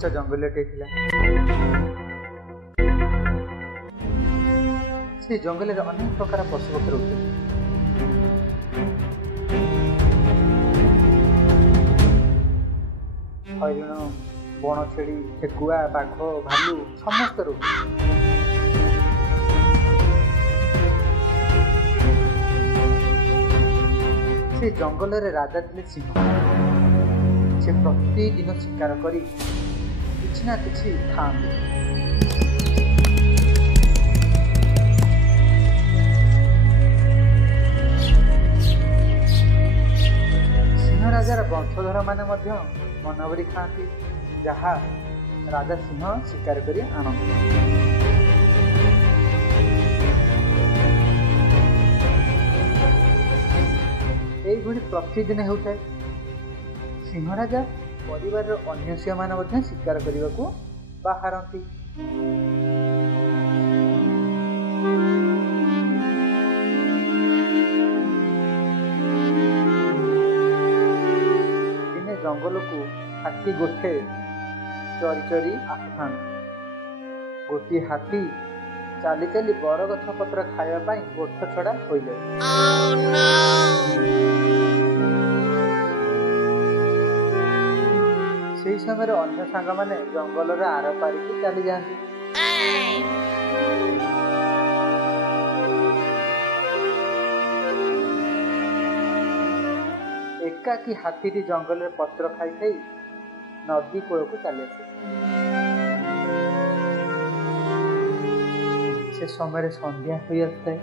घंच जंगलटे थिला। से जंगल अनेक प्रकार पशुपक्षी रहुଥିଲେ। हरिण, बण छेड़ी, ठेकुआ, बाघ, भालू समस्त रहुଥିଲେ। से जंगल रे राजा थिले सिंह। से प्रतिदिन शिकार करी किछि ना किछि खाआंते। सिंह राजार वंशधर माने मध्य मनबरी खाआंती, जहा राजा सिंह शिकार करी आनंद। यही प्रतिदिन होता है। सिंह राजा परिवार अन्य सी मैंने शिकार करने को बाहरती। दिने जंगल को हाथी गोटे चरी चरी आसुता। गोटे हाथी चली चली बरगछ पत्र खावाई गोठ छड़ा हो जाए। से समय अन्य सांग माने जंगल आर पारिकी चली जाती। एकाकी हाथी जंगल पत्र खाई खाई नदी कूल को चली आसे। से समय संध्या हो आए।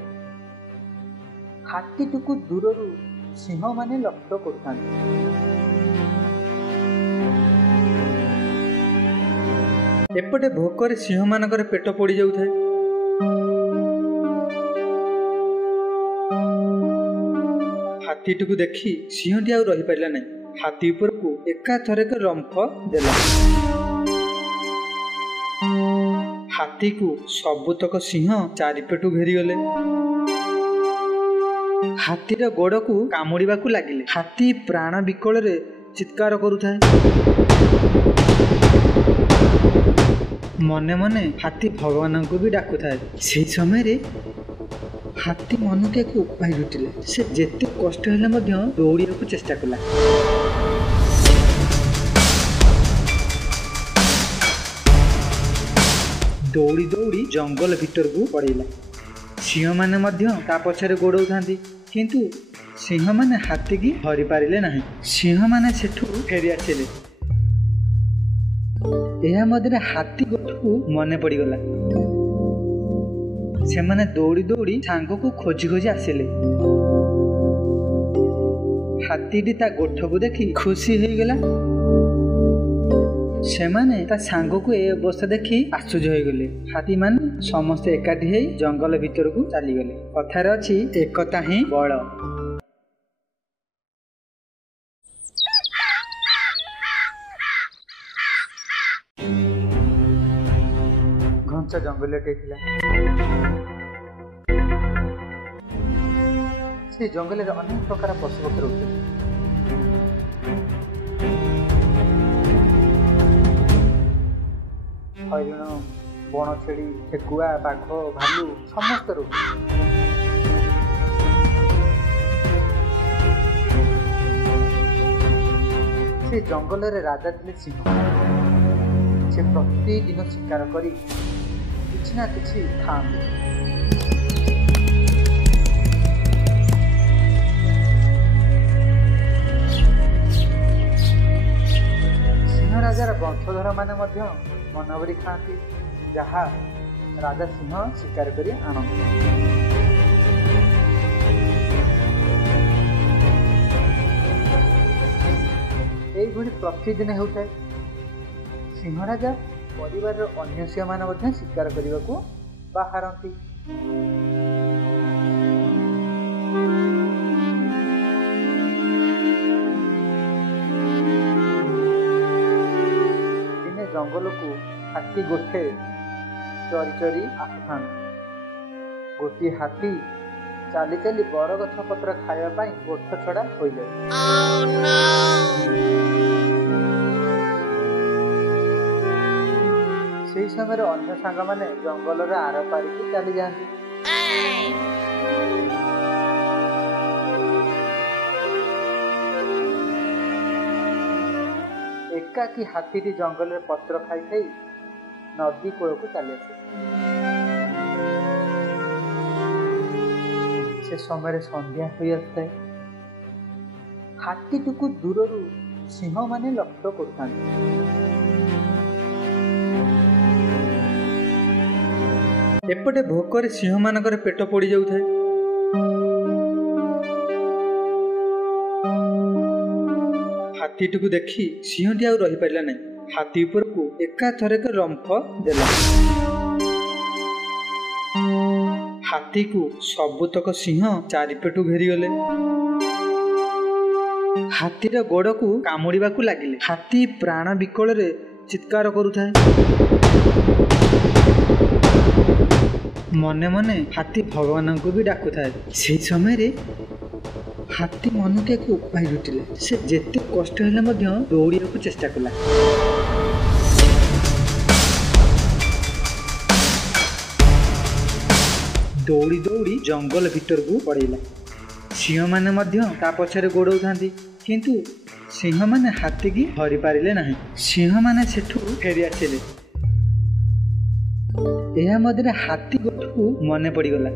हाथी को दूर सिंह माने लक्ष्य करता। एपटे भोकर सिंह मानकर पेट पड़ जाए। हाथी को देखी सिंहटी आ रही पारा नहीं। हाथी ऊपर को एका थरक रंफ देला। हाथी को सबुतक सिंह चारिपेटू घेरी गले। हाथीर गोड़ को कामुड़ा लगिले। हाथी प्राण विकल रे चित्कार करुଥାଏ। मने मने हाथी भगवान को भी डाकु थाए। से समय हाथी मन के एक उपाय जुटिले। से जेते कष्ट हेले मध्य दौड़िया को चेष्टा कला। दौड़ी दौड़ी जंगल भीतर को पड़ेला। सिंह माने मध्य ता पछरे गोड़ौ थांती, किंतु सिंह माने हाथी की धरि पारिले नाही। सिंह माने सेठू फेरी आसिले। यह मध्य हाथी गोठू मने पड़गला। से माने दौड़ी दौड़ी सांग को खोजी खोजी आसिले। हाथी ता गोठ को देखी खुशी हो गला। से माने ता सांग को ए अवस्था देखी आश्चर्य हो गले। हाथी माने समस्त एकाठी हो जंगल भीतर को चली गले। कथार अछि एकता ही बल। घंच जंगलटे थिला। से जंगल अनेक प्रकार पशुपक्षी रहुଥିଲେ। हरिण, बण छेड़ी, ठेकुआ, बाघ, भालू समस्त रहुଥିଲେ। से जंगल राजा थिले सिंह। से प्रतिदिन शिकार करी किछि ना किछि खाआंते। सिंह राजार वंशधर माने मध्य मनबरी खाआंती, जहा राजा सिंह शिकार करी आनंद। यही प्रतिदिन होता है। सिंह राजा परिवार अन्य सी मैंने शिकार करने को बाहरती। दिने जंगल को हाथी गोटे चरी चरी आसुता। गोटे हाथी चली चली बरगछ पत्र खावाई गोठ छड़ा हो जाए। ସେହି ସମୟରେ ଅନ୍ୟ ସାଙ୍ଗମାନେ ଜଙ୍ଗଲର ଆର ପାରିକୁ ଚାଲିଯାଆନ୍ତି। ଏକାକୀ ହାତୀଟି ଜଙ୍ଗଲରେ ପତ୍ର ଖାଇ ଖାଇ ନଦୀ କୂଳକୁ ଚାଲି ଆସେ। ସେ ସମୟରେ ସନ୍ଧ୍ୟା ହୋଇ ଆସିଥାଏ। ହାତୀଟିକୁ ଦୂରରୁ ସିଂହମାନେ ଲକ୍ଷ୍ୟ କରୁଥାନ୍ତି। ଏପଟେ ଭୋକରେ ସିଂହମାନଙ୍କର ପେଟ ପୋଡ଼ି ଯାଉଥାଏ। ହାତୀଟିକୁ ଦେଖି ସିଂହଟି ଆଉ ରହିପାରିଲା ନାହିଁ। ହାତୀ ଉପରକୁ ଏକାଥରକ ରମ୍ଫ ଦେଲା। ହାତୀକୁ ସବୁତକ ସିଂହ ଚାରିପଟୁ ଘେରିଗଲେ। ହାତୀର ଗୋଡ଼କୁ କାମୁଡ଼ିବାକୁ ଲାଗିଲେ। ହାତୀ ପ୍ରାଣ ବିକଳରେ ଚିତ୍କାର କରୁଥାଏ। ମନେ ମନେ ହାତୀ ଭଗବାନଙ୍କୁ ବି ଡାକୁଥାଏ। ସେହି ସମୟରେ ହାତୀ ମନକୁ ଏକ ଉପାୟ ଜୁଟିଲା। ସେ ଯେତେ କଷ୍ଟ ହେଲେ ମଧ୍ୟ ଦୌଡ଼ିବାକୁ ଚେଷ୍ଟା କଲା। ଦୌଡ଼ି ଦୌଡ଼ି ଜଙ୍ଗଲ ଭିତରକୁ ପଳେଇଲା। ସିଂହମାନେ ମଧ୍ୟ ତା ପଛରେ ଗୋଡ଼ଉଥାନ୍ତି, କିନ୍ତୁ ସିଂହମାନେ ହାତୀକି ଧରି ପାରିଲେ ନାହିଁ। ସିଂହମାନେ ସେଠୁ ଫେରି ଆସିଲେ। ଏହା ମଧ୍ୟରେ ହାତୀ ଗୋଠକୁ ମନେ ପଡ଼ିଗଲା।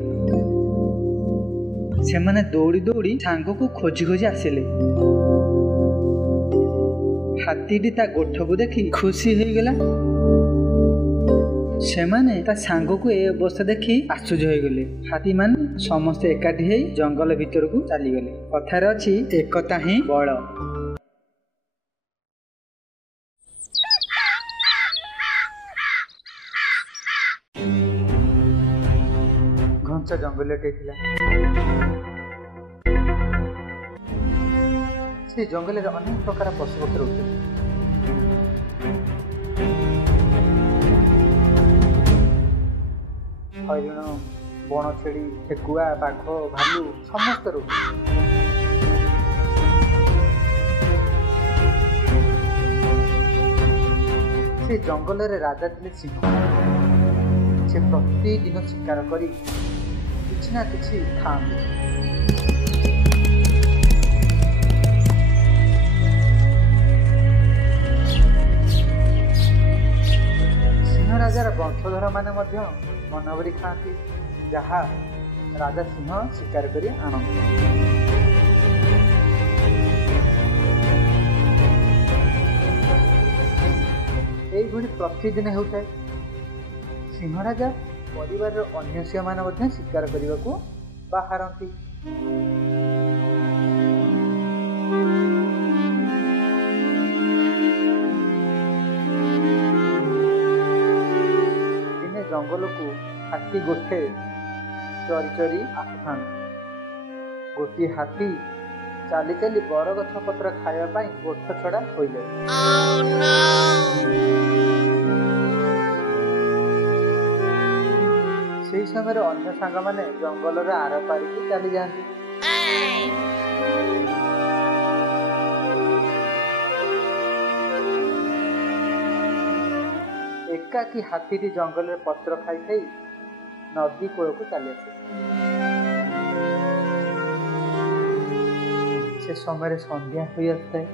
ସେମାନେ ଦୌଡ଼ି ଦୌଡ଼ି ସାଙ୍ଗକୁ ଖୋଜି ଖୋଜି ଆସିଲେ। ହାତୀଟି ତା ଗୋଠକୁ ଦେଖି ଖୁସି ହେଇଗଲା। ସେମାନେ ତା ସାଙ୍ଗକୁ ଏ ଅବସ୍ଥା ଦେଖି ଆଶ୍ଚର୍ଯ୍ୟ ହୋଇଗଲେ। ହାତୀମାନେ ସମସ୍ତେ ଏକାଠି ହେଇ ଜଙ୍ଗଲ ଭିତରକୁ ଚାଲିଗଲେ। କଥାରେ ଅଛି, ଏକତା ହିଁ ବଳ। ଘଞ୍ଚ ଜଙ୍ଗଲଟେ ଥିଲା। ସେ ଜଙ୍ଗଲରେ ଅନେକ ପ୍ରକାର ପଶୁପକ୍ଷୀ ରହୁଥିଲେ। ହରିଣ, ବଣ ଛେଳି, ଠେକୁଆ, ବାଘ, ଭାଲୁ ସମସ୍ତେ ରହୁଥିଲେ। ସେ ଜଙ୍ଗଲରେ ରାଜା ଥିଲେ ସିଂହ। ସେ ପ୍ରତିଦିନ ଶିକାର କରି କିଛି ନା କିଛି ଖାଆନ୍ତି। ସିଂହ ରାଜାର ବଂଶଧର ମାନେ ମଧ୍ୟ ମନଭରି ଖାଆନ୍ତି, ଯାହା ରାଜା ସିଂହ ଶିକାର କରି ଆଣନ୍ତି। ଏଇଭଳି ପ୍ରତିଦିନ ହେଉଥାଏ। ସିଂହ ରାଜା ପରିବାରର ଅନ୍ୟ ସିଂହମାନେ ମଧ୍ୟ ଶିକାର କରିବାକୁ ବାହାରନ୍ତି। ଦିନେ ଜଙ୍ଗଲକୁ ହାତୀ ଗୋଠେ ଚରି ଚରି ଆସୁଥାନ୍ତି। ଗୋଟିଏ ହାତୀ ଚାଲି ଚାଲି ବରଗଛ ପତ୍ର ଖାଇବା ପାଇଁ ଗୋଠ ଛଡ଼ା ହୋଇଯାଏ। ସେହି ସମୟରେ ଅନ୍ୟ ସାଙ୍ଗମାନେ ଜଙ୍ଗଲର ଆର ପାରିକୁ ଚାଲିଯାଆନ୍ତି। ଏକାକୀ ହାତୀଟି ଜଙ୍ଗଲରେ ପତ୍ର ଖାଇ ଖାଇ ନଦୀ କୂଳକୁ ଚାଲି ଆସେ। ସେ ସମୟରେ ସନ୍ଧ୍ୟା ହୋଇ ଆସିଥାଏ।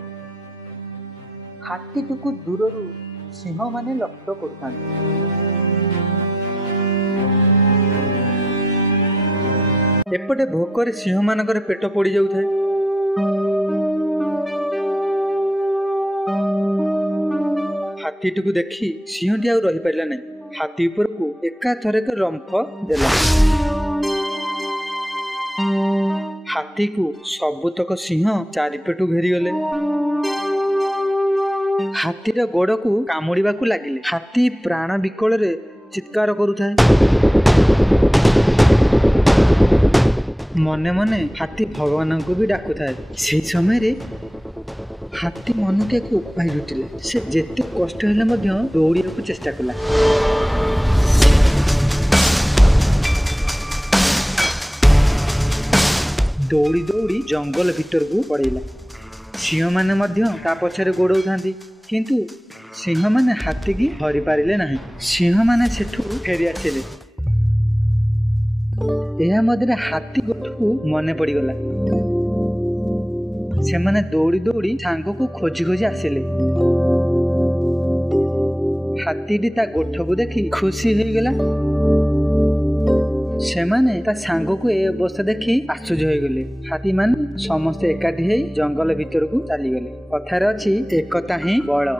ହାତୀଟିକୁ ଦୂରରୁ ସିଂହମାନେ ଲକ୍ଷ୍ୟ କରୁଥାନ୍ତି। ଏପଟେ ଭୋକରେ ସିଂହମାନଙ୍କର ପେଟ ପୋଡ଼ି ଯାଉଥାଏ। ହାତୀଟିକୁ ଦେଖି ସିଂହଟି ଆଉ ରହିପାରିଲା ନାହିଁ। ହାତୀ ଉପରକୁ ଏକାଥରକ ରମ୍ଫ ଦେଲା। ହାତୀକୁ ସବୁତକ ସିଂହ ଚାରିପଟୁ ଘେରିଗଲେ। ହାତୀର ଗୋଡ଼କୁ କାମୁଡ଼ିବାକୁ ଲାଗିଲେ। ହାତୀ ପ୍ରାଣ ବିକଳରେ ଚିତ୍କାର କରୁଥାଏ। ମନେ ମନେ ହାତୀ ଭଗବାନଙ୍କୁ ବି ଡାକୁଥାଏ। ସେହି ସମୟରେ ହାତୀ ମନକୁ ଏକ ଉପାୟ ଜୁଟିଲା। ସେ ଯେତେ କଷ୍ଟ ହେଲେ ମଧ୍ୟ ଦୌଡ଼ିବାକୁ ଚେଷ୍ଟା କଲା। ଦୌଡ଼ି ଦୌଡ଼ି ଜଙ୍ଗଲ ଭିତରକୁ ପଳେଇଲା। ସିଂହମାନେ ମଧ୍ୟ ତା ପଛରେ ଗୋଡ଼ଉଥାନ୍ତି, କିନ୍ତୁ ସିଂହମାନେ ହାତୀକି ଧରି ପାରିଲେ ନାହିଁ। ସିଂହମାନେ ସେଠୁ ଫେରି ଆସିଲେ। ଏହା ମଧ୍ୟରେ ହାତୀ ଗୋଠକୁ ମନେ ପଡ଼ିଗଲା। ସେମାନେ ଦୌଡ଼ି ଦୌଡ଼ି ସାଙ୍ଗକୁ ଖୋଜି ଖୋଜି ଆସିଲେ। ହାତୀଟି ତା ଗୋଠକୁ ଦେଖି ଖୁସି ହୋଇଗଲା। ସେମାନେ ତା ସାଙ୍ଗକୁ ଏ ଅବସ୍ଥା ଦେଖି ଆଶ୍ଚର୍ଯ୍ୟ ହୋଇଗଲେ। ହାତୀମାନେ ସମସ୍ତେ ଏକାଠି ହୋଇ ଜଙ୍ଗଲ ଭିତରକୁ ଚାଲିଗଲେ। କଥାରେ ଅଛି, ଏକତା ହିଁ ବଳ।